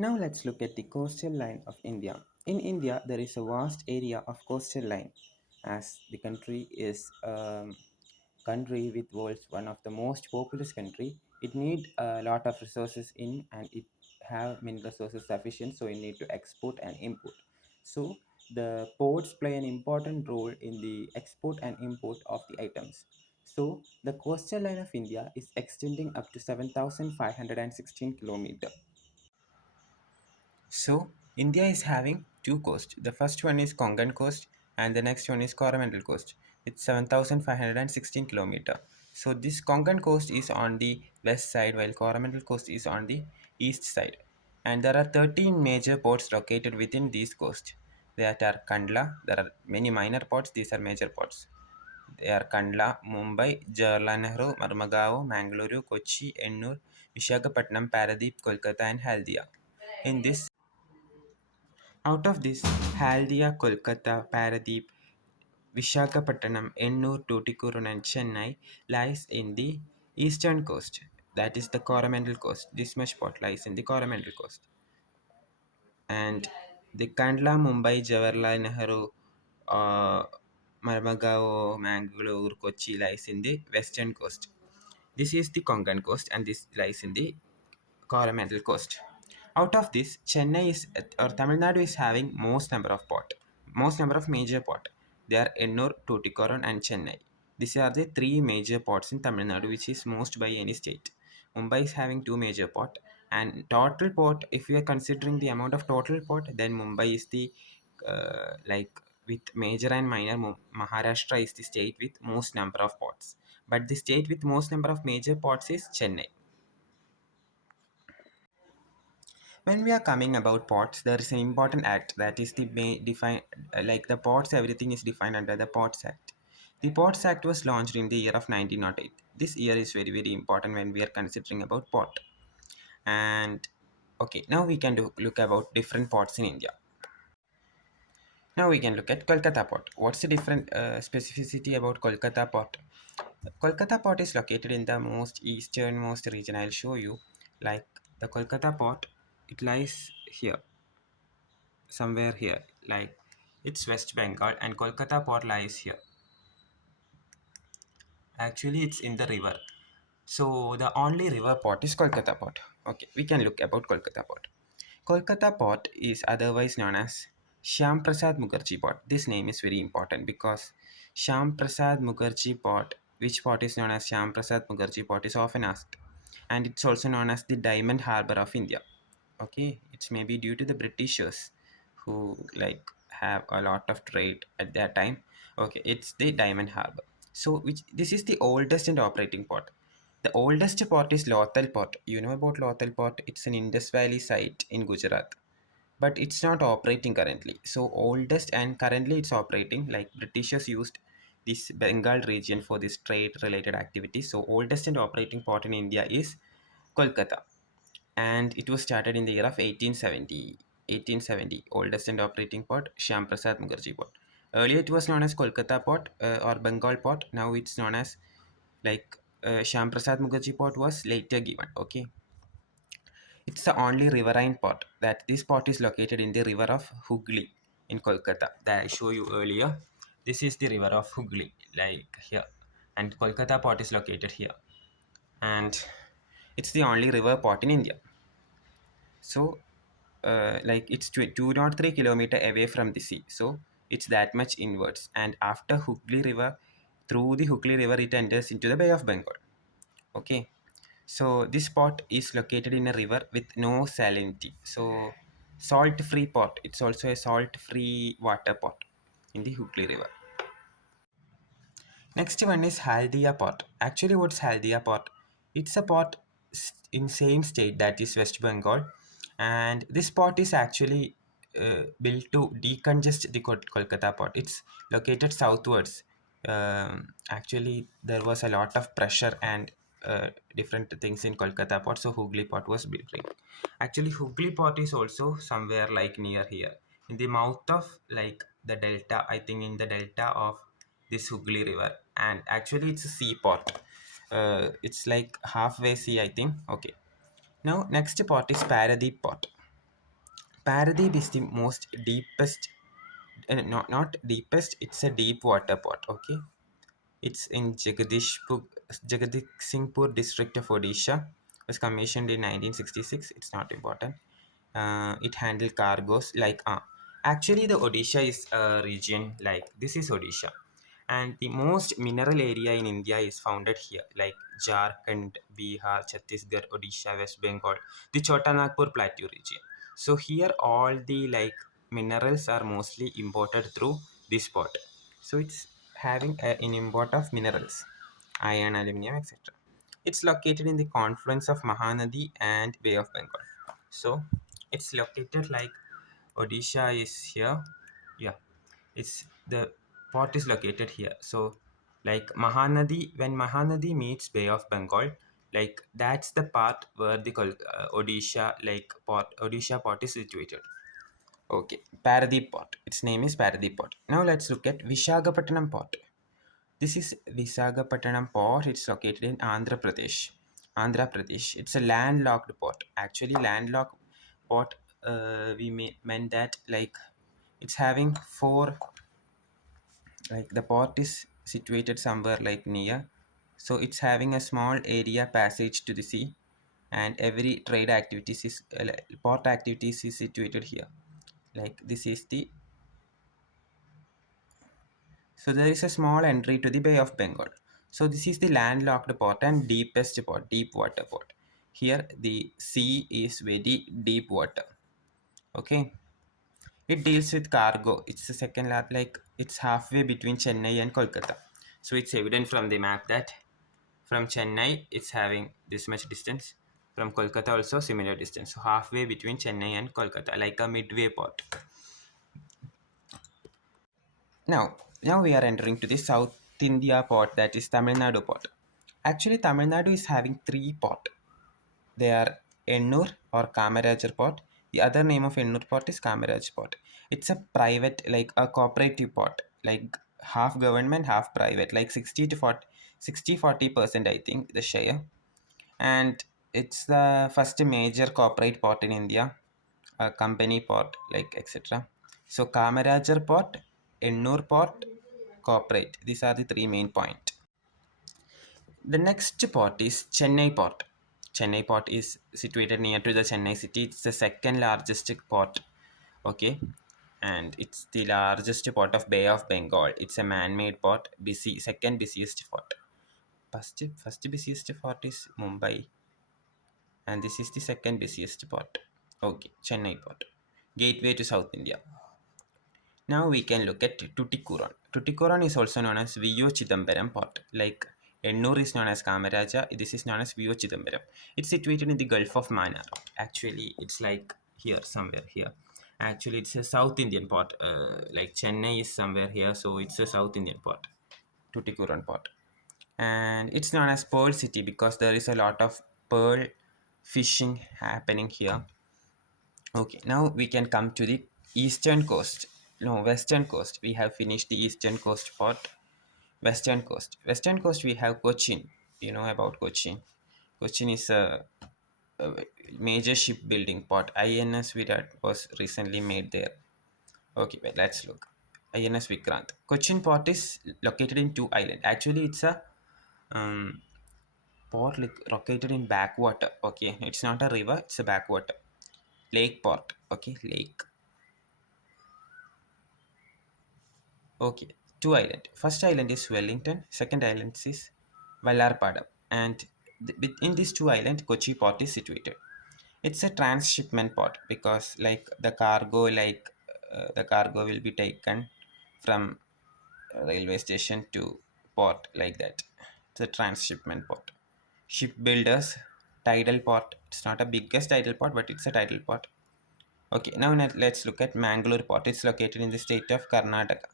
Now let's look at the coastal line of India. In India, there is a vast area of coastal line, as the country is country with world's one of the most populous country. It need a lot of resources in, and it have many resources sufficient, so it need to export and import. So the ports play an important role in the export and import of the items. So the coastal line of India is extending up to 7,516 kilometers. So India is having two coasts. The first one is Konkan coast and the next one is Coromandel coast. It's 7,516 kilometer. So this Konkan coast is on the west side while Coromandel coast is on the east side. And there are 13 major ports located within these coast. There are Kandla. There are many minor ports. These are major ports. They are Kandla, Mumbai, Jawaharlal Nehru, Marmagao, Mangaluru, Kochi, Ennur, Visakhapatnam, Paradeep, Kolkata, and Haldia. In this Out of this, Haldia, Kolkata, Paradeep, Visakhapatnam, Ennur, Tuticorin, and Chennai lies in the eastern coast. That is the Coromandel coast. This much part lies in the Coromandel coast. And the Kandla, Mumbai, Jawaharlal Nehru, uh, Marmagao, Mangalore, Kochi lies in the western coast. This is the Konkan coast and this lies in the Coromandel coast. Out of this, Chennai is or Tamil Nadu is having most number of major port. They are Ennur, Tuticorin, and Chennai. These are the three major ports in Tamil Nadu, which is most by any state. Mumbai is having two major port, and total port. If we are considering the amount of total port, then Mumbai is the like with major and minor. Maharashtra is the state with most number of ports, but the state with most number of major ports is Chennai. When we are coming about ports, there is an important act that is the define like the ports. Everything is defined under the Ports Act. The Ports Act was launched in the year of 1908. This year is very important when we are considering about port. And okay, now we can look about different ports in India. Now we can look at Kolkata port. What's the different specificity about Kolkata port? Kolkata port is located in the most easternmost region. I'll show you. Like the Kolkata port, it lies here somewhere here, like it's West Bengal and Kolkata port lies here. Actually it's in the river, so the only river port is Kolkata port. Okay, we can look about Kolkata port. Kolkata port is otherwise known as Shyam Prasad Mukherjee port. This name is very important because Shyam Prasad Mukherjee port, which port is known as Shyam Prasad Mukherjee port, is often asked, and it's also known as the Diamond Harbor of India. Okay, it's maybe due to the Britishers who like have a lot of trade at that time. Okay, it's the Diamond Harbor. So which this is the oldest and operating port. The oldest port is Lothal port. You know about Lothal port? It's an Indus Valley site in Gujarat, but it's not operating currently. So oldest and currently it's operating, like Britishers used this Bengal region for this trade related activities. So oldest and operating port in India is Kolkata, and it was started in the year of 1870. 1870, oldest and operating port, Shyam Prasad Mukherjee port. Earlier it was known as Kolkata port or Bengal port. Now it's known as like Shyam Prasad Mukherjee port was later given. Okay, it's the only riverine port. That this port is located in the river of Hooghly in Kolkata that I showed you earlier. This is the river of Hooghly, like here, and Kolkata port is located here, and it's the only river port in India. So like it's 203 kilometer away from the sea, so it's that much inwards, and after Hooghly river, through the Hooghly river it enters into the Bay of Bengal. Okay, so this port is located in a river with no salinity, so salt free port. It's also a salt free water port in the Hooghly river. Next one is Haldia port. Actually, what's Haldia port? It's a port in same state, that is West Bengal, and this port is actually built to decongest the Kolkata port. It's located southwards. Actually, there was a lot of pressure and different things in Kolkata port, so Hooghly port was built. Right? Actually, Hooghly port is also somewhere like near here in the mouth of like the delta. I think in the delta of this Hooghly river, and actually it's a seaport. It's like halfway sea, I think. Okay. Now next port is Paradeep port. Paradeep is the most deepest, not deepest, it's a deep water port. Okay, it's in Jagadishsinghpur district of Odisha. Was commissioned in 1966. It's not important. It handled cargoes like actually the Odisha is a region like this is Odisha, and the most mineral area in India is founded here, like Jharkhand, Bihar, Chhattisgarh, Odisha, West Bengal, the Chotanagpur Plateau region. So here all the like minerals are mostly imported through this port. So it's having an import of minerals, iron, aluminium, etc. It's located in the confluence of Mahanadi and Bay of Bengal. So it's located like Odisha is here. Yeah, it's the port is located here. So like Mahanadi, when Mahanadi meets Bay of Bengal, like that's the part where the Odisha like port Odisha port is situated. Okay, Paradeep Port. Its name is Paradeep Port. Now let's look at Visakhapatnam Port. This is Visakhapatnam Port. It's located in Andhra Pradesh. Andhra Pradesh. It's a landlocked port. Actually, landlocked port. Meant that like it's having four. Like the port is situated somewhere like near, so it's having a small area passage to the sea, and every trade activities is port activities is situated here. Like this is the So there is a small entry to the Bay of Bengal. So this is the landlocked port and deepest port, deep water port. Here the sea is very deep water. Okay. It deals with cargo. It's the second lap, like it's halfway between Chennai and Kolkata. So it's evident from the map that from Chennai it's having this much distance. From Kolkata also similar distance. So halfway between Chennai and Kolkata, like a midway port. Now we are entering to the South India port, that is Tamil Nadu port. Actually, Tamil Nadu is having three port. They are Ennur or Kamarajar port. The other name of Ennur port is Kamaraj port. It's a private, like a cooperative port, like half government, half private, like 60 to 40, 60-40%, I think, the share. And it's the first major corporate port in India, a company port, like etc. So Kamarajar port, Ennur port, corporate. These are the three main points. The next port is Chennai port. Chennai port is situated near to the Chennai city. It's the second largest port. Okay, and it's the largest port of Bay of Bengal. It's a man-made port. Second busiest port. First busiest port is Mumbai, and this is the second busiest port. Okay, Chennai port, gateway to South India. Now we can look at Tuticorin. Tuticorin is also known as V.O. Chidambaram port. Like Ennur is known as Kamaraja, this is known as V.O. Chidambaram. It's situated in the Gulf of Mannar. Actually, it's like here, somewhere here. Actually, it's a South Indian port. Like Chennai is somewhere here, so it's a South Indian port. Tuticorin port. And it's known as Pearl City because there is a lot of pearl fishing happening here. Okay, now we can come to the eastern coast. No, western coast. We have finished the eastern coast part. Western coast. Western coast we have Cochin. You know about Cochin. Cochin is a major shipbuilding port. INS Virat was recently made there. Okay, wait, let's look. INS Vikrant. Cochin port is located in two islands. Actually, it's a um, port located in backwater. Okay, it's not a river, it's a backwater. Lake port. Okay, lake. Okay, two island. First island is Wellington. Second island is Vallarpadam. And in these two islands, Kochi port is situated. It's a transshipment port because the cargo will be taken from railway station to port like that. It's a transshipment port. Shipbuilders, tidal port. It's not a biggest tidal port, but it's a tidal port. Okay, now let's look at Mangalore port. It's located in the state of Karnataka.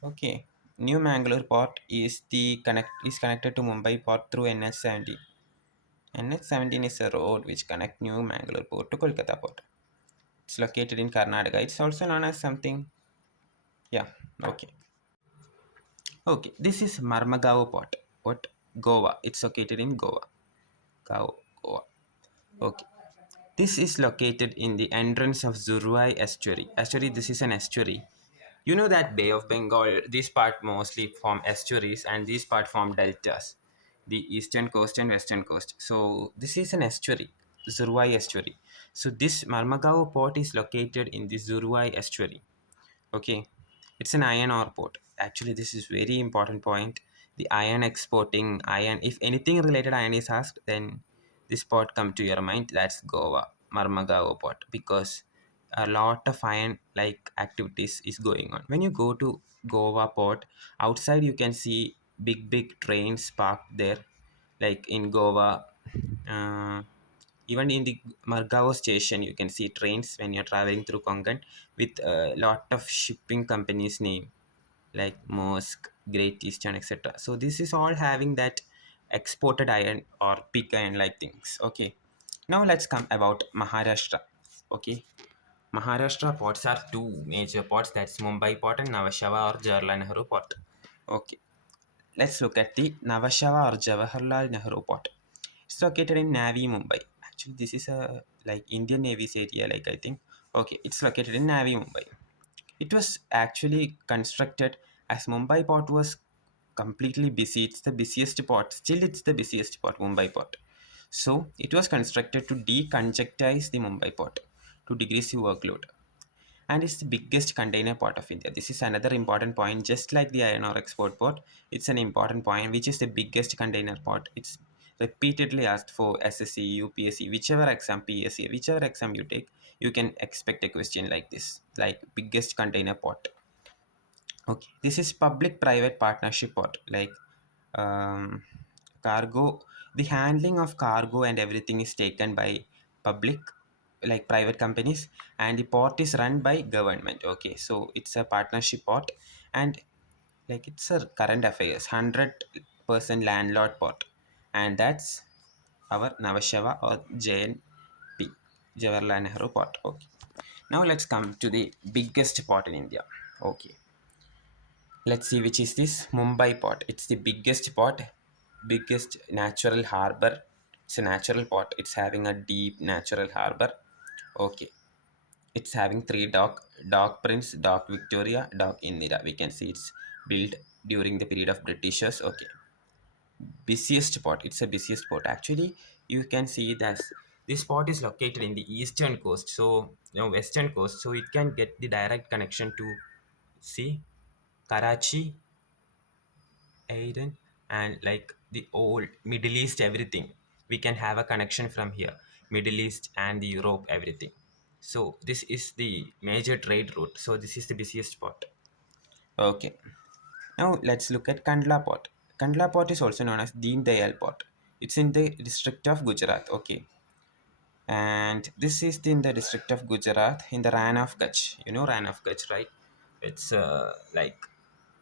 Okay, New Mangalore Port is connected to Mumbai Port through NH17. NH17 is a road which connects New Mangalore Port to Kolkata Port. It's located in Karnataka. It's also known as something. Yeah. Okay. Okay. This is Marmagao Port. What? Goa. It's located in Goa. Goa. Okay. This is located in the entrance of Zurwai estuary. Estuary, this is an estuary. You know that Bay of Bengal, this part mostly form estuaries and this part form deltas, the eastern coast and western coast. So this is an estuary, Zurwai estuary. So this Marmagao port is located in the Zurwai estuary. Okay, it's an iron ore port. Actually, this is very important point. The iron exporting iron. If anything related iron is asked, then this port come to your mind. That's Goa, Marmagao port, because a lot of iron like activities is going on. When you go to Goa port, outside you can see big trains parked there, like in Goa. Uh, Even in the Margao station, you can see trains when you're traveling through Konkan with a lot of shipping companies' name like Maersk, Great Eastern, etc. So this is all having that exported iron or pig iron like things. Okay. Now let's come about Maharashtra. Okay. Maharashtra ports are two major ports, that's Mumbai port and Navashava or Jawaharlal Nehru port. Okay. Let's look at the Navashava or Jawaharlal Nehru port. It's located in Navi, Mumbai. Actually, this is a like Indian Navy's area, like I think. Okay, it's located in Navi, Mumbai. It was actually constructed as Mumbai port was completely busy. It's the busiest port. Still, it's the busiest port, Mumbai port. So it was constructed to deconjectize the Mumbai port to decrease the workload, and it's the biggest container port of India. This is another important point. Just like the iron ore export port, it's an important point, which is the biggest container port. It's repeatedly asked for SSC, UPSC, whichever exam, PSC, whichever exam you take, you can expect a question like this, like biggest container port. Okay, this is public-private partnership port, like um, cargo. The handling of cargo and everything is taken by public, like private companies, and the port is run by government. Okay, so it's a partnership port, and like it's a current affairs 100% landlord port, and that's our Navashava or JNP, Jawaharlal Nehru port. Okay, now let's come to the biggest port in India. Okay, let's see which is this Mumbai port. It's the biggest port, biggest natural harbor. It's a natural port. It's having a deep natural harbor. Okay, it's having three dock Prince, dock Victoria, dock Indira. We can see it's built during the period of Britishers. Okay, busiest port. It's a busiest port. Actually, you can see that this port is located in the eastern coast. So western coast. So it can get the direct connection to see Karachi, Aden, and like the old Middle East, everything. We can have a connection from here, Middle East and the Europe, everything. So this is the major trade route. So this is the busiest spot. Okay. Now let's look at Kandla Port. Kandla Port is also known as Deen Dayal Port. It's in the district of Gujarat. Okay. And this is in the district of Gujarat in the Ran of Kutch. You know Ran of Kutch, right? It's like,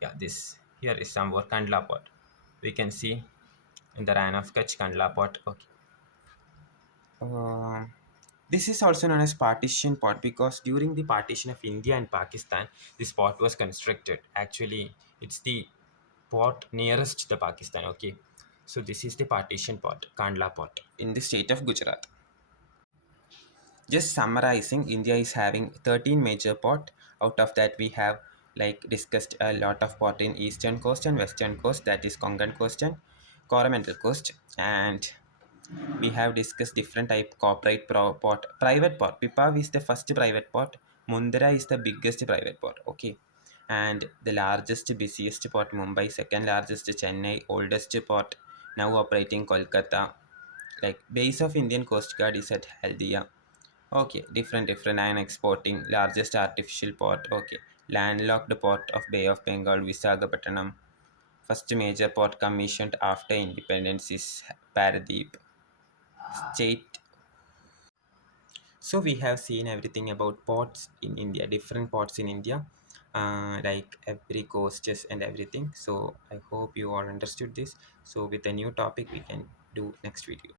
yeah, this here is somewhere Kandla Port. We can see in the Ran of Kutch, Kandla Port. Okay. Um this is also known as partition port because during the partition of India and Pakistan, this port was constructed. Actually, it's the port nearest the Pakistan. Okay, so this is the partition port, Kandla port, in the state of Gujarat. Just summarizing, India is having 13 major port. Out of that, we have like discussed a lot of port in eastern coast and western coast. That is Konkan coast and Coromandel coast, and we have discussed different type corporate port, private port. Pipavav is the first private port. Mundra is the biggest private port. Okay, and the largest, busiest port Mumbai, second largest Chennai, oldest port now operating Kolkata. Like base of Indian Coast Guard is at Haldia. Okay, different iron exporting, largest artificial port. Okay, landlocked port of Bay of Bengal, Visakhapatnam. First major port commissioned after independence is Paradeep. State. So we have seen everything about ports in India, different ports in India, like every coasts and everything. So I hope you all understood this. So with a new topic, we can do next video.